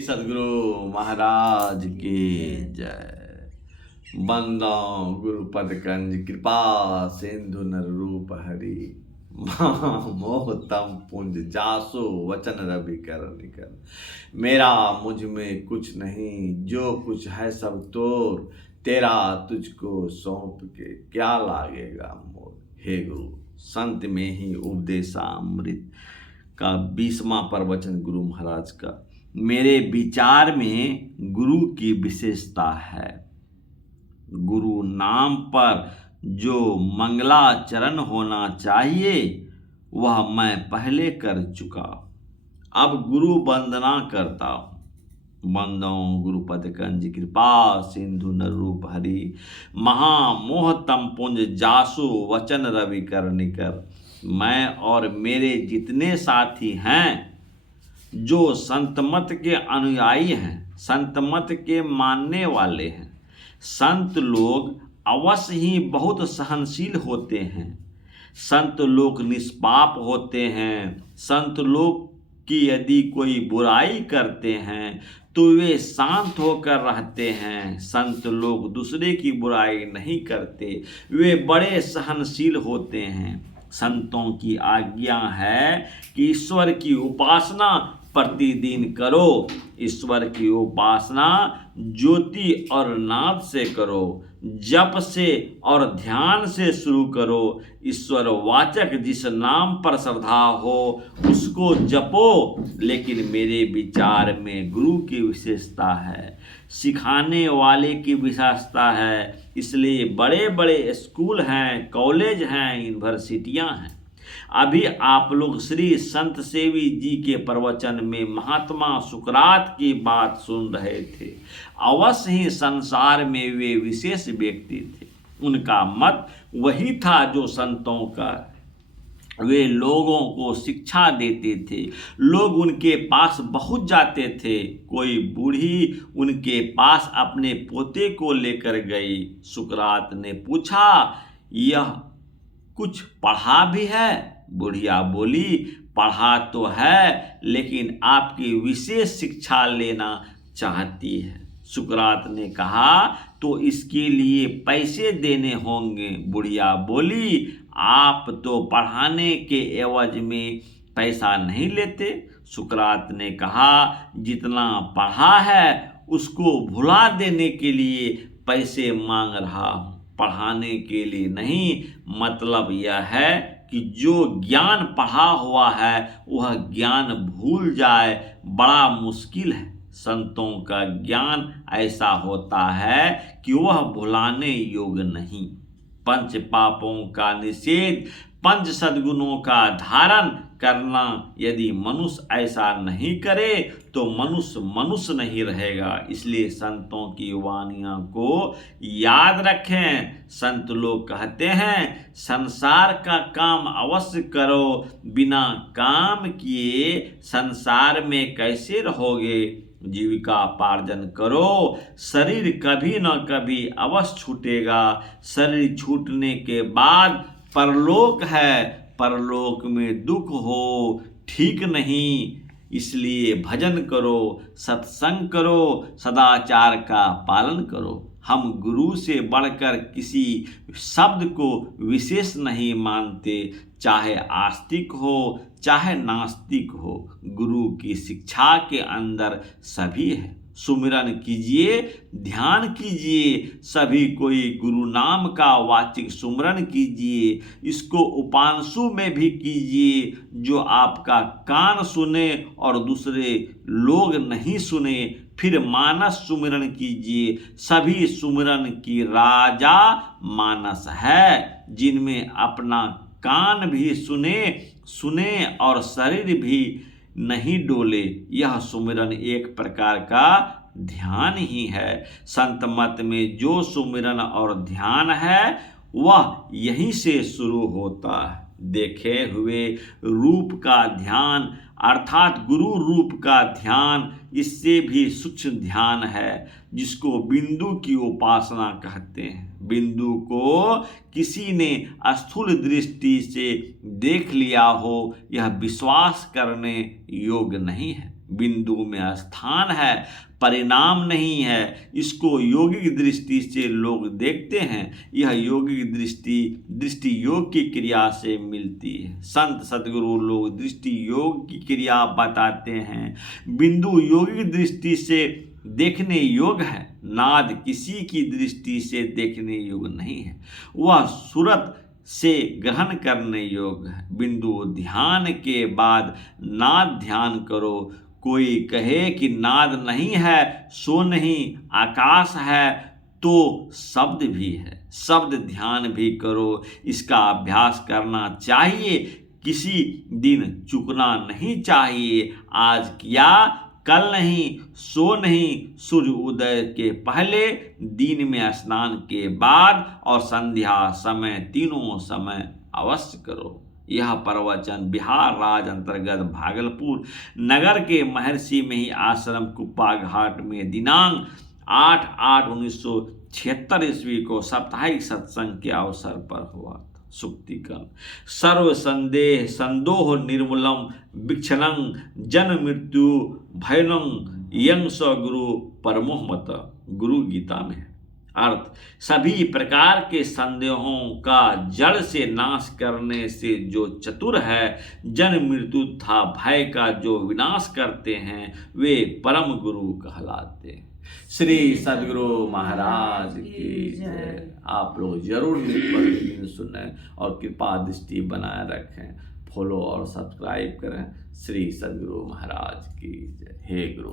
सदगुरु महाराज की जय। बंदो गुरुपद कंज कृपा सिंधु नर रूप हरि मोह तम पुंज जासो वचन रवि कर निकल। मेरा मुझ में कुछ नहीं, जो कुछ है सब तोर, तेरा तुझको सौंप के क्या लागेगा मोर। हे गुरु, संत में ही उपदेशामृत का 20वां प्रवचन गुरु महाराज का। मेरे विचार में गुरु की विशेषता है। गुरु नाम पर जो मंगलाचरण होना चाहिए वह मैं पहले कर चुका। अब गुरु वंदना करता हूँ। बंदो गुरुपद कंज कृपा सिंधु नर रूप हरि महामोह तम पुंज जासु वचन रवि कर निकर। मैं और मेरे जितने साथी हैं जो संत मत के अनुयायी हैं, संत मत के मानने वाले हैं, संत लोग अवश्य ही बहुत सहनशील होते हैं। संत लोग निष्पाप होते हैं। संत लोग की यदि कोई बुराई करते हैं तो वे शांत होकर रहते हैं। संत लोग दूसरे की बुराई नहीं करते, वे बड़े सहनशील होते हैं। संतों की आज्ञा है कि ईश्वर की उपासना प्रतिदिन करो। ईश्वर की उपासना ज्योति और नाद से करो, जप से और ध्यान से शुरू करो। ईश्वर वाचक जिस नाम पर श्रद्धा हो उसको जपो। लेकिन मेरे विचार में गुरु की विशेषता है, सिखाने वाले की विशेषता है। इसलिए बड़े बड़े स्कूल हैं, कॉलेज हैं, यूनिवर्सिटियां हैं। अभी आप लोग श्री संत सेवी जी के प्रवचन में महात्मा सुकरात की बात सुन रहे थे। अवश्य ही संसार में वे विशेष व्यक्ति थे। उनका मत वही था जो संतों का। वे लोगों को शिक्षा देते थे। लोग उनके पास बहुत जाते थे। कोई बूढ़ी उनके पास अपने पोते को लेकर गई। सुकरात ने पूछा, यह कुछ पढ़ा भी है? बुढ़िया बोली, पढ़ा तो है, लेकिन आपकी विशेष शिक्षा लेना चाहती है। सुकरात ने कहा, तो इसके लिए पैसे देने होंगे। बुढ़िया बोली, आप तो पढ़ाने के एवज में पैसा नहीं लेते। सुकरात ने कहा, जितना पढ़ा है उसको भुला देने के लिए पैसे मांग रहा हूँ, पढ़ाने के लिए नहीं। मतलब यह है कि जो ज्ञान पढ़ा हुआ है वह ज्ञान भूल जाए, बड़ा मुश्किल है। संतों का ज्ञान ऐसा होता है कि वह भुलाने योग्य नहीं। पंच पापों का निषेध, पंच सद्गुणों का धारण करना, यदि मनुष्य ऐसा नहीं करे तो मनुष्य मनुष्य नहीं रहेगा। इसलिए संतों की वाणियों को याद रखें। संत लोग कहते हैं, संसार का काम अवश्य करो, बिना काम किए संसार में कैसे रहोगे। जीविका पार्जन करो, शरीर कभी न कभी अवश्य छूटेगा। शरीर छूटने के बाद परलोक है, परलोक में दुख हो ठीक नहीं। इसलिए भजन करो, सत्संग करो, सदाचार का पालन करो। हम गुरु से बढ़कर किसी शब्द को विशेष नहीं मानते, चाहे आस्तिक हो चाहे नास्तिक हो। गुरु की शिक्षा के अंदर सभी है। सुमिरन कीजिए, ध्यान कीजिए, सभी कोई गुरु नाम का वाचिक सुमिरन कीजिए। इसको उपांशु में भी कीजिए, जो आपका कान सुने और दूसरे लोग नहीं सुने। फिर मानस सुमिरन कीजिए। सभी सुमिरन की राजा मानस है, जिनमें अपना कान भी सुने और शरीर भी नहीं डोले। यह सुमिरन एक प्रकार का ध्यान ही है। संत मत में जो सुमिरन और ध्यान है वह यहीं से शुरू होता है। देखे हुए रूप का ध्यान अर्थात गुरु रूप का ध्यान, इससे भी सूक्ष्म ध्यान है, जिसको बिंदु की उपासना कहते हैं। बिंदु को किसी ने स्थूल दृष्टि से देख लिया हो, यह विश्वास करने योग्य नहीं है। बिंदु में स्थान है, परिणाम नहीं है। इसको योगिक दृष्टि से लोग देखते हैं। यह योगिक दृष्टि योग की क्रिया से मिलती है। संत सद्गुरु लोग दृष्टि योग की क्रिया बताते हैं। बिंदु योगिक दृष्टि से देखने योग्य है, नाद किसी की दृष्टि से देखने योग्य नहीं है। वह सूरत से ग्रहण करने योग्य है। बिंदु ध्यान के बाद नाद ध्यान करो। कोई कहे कि नाद नहीं है सो नहीं, आकाश है तो शब्द भी है, शब्द ध्यान भी करो। इसका अभ्यास करना चाहिए, किसी दिन चूकना नहीं चाहिए। आज किया कल नहीं, सो नहीं, सूर्य उदय के पहले, दिन में स्नान के बाद और संध्या समय, तीनों समय अवश्य करो। यह प्रवचन बिहार राज्य अंतर्गत भागलपुर नगर के महर्षि में ही आश्रम कुप्पा घाट में दिनांक 8/8/1976 ईस्वी को साप्ताहिक सत्संग के अवसर पर हुआ। सुक्तिकन सर्व संदेह संदोह निर्मूलम विक्षणं जन मृत्यु भयनं यं स गुरु परमोहमत। गुरु गीता में अर्थ, सभी प्रकार के संदेहों का जड़ से नाश करने से जो चतुर है, जन मृत्यु तथा भय का जो विनाश करते हैं, वे परम गुरु कहलाते हैं। श्री सद्गुरु महाराज की जय। आप लोग जरूर दिन सुने और कृपा दृष्टि बनाए रखें, फॉलो और सब्सक्राइब करें। श्री सद्गुरु महाराज की जय। हे गुरु।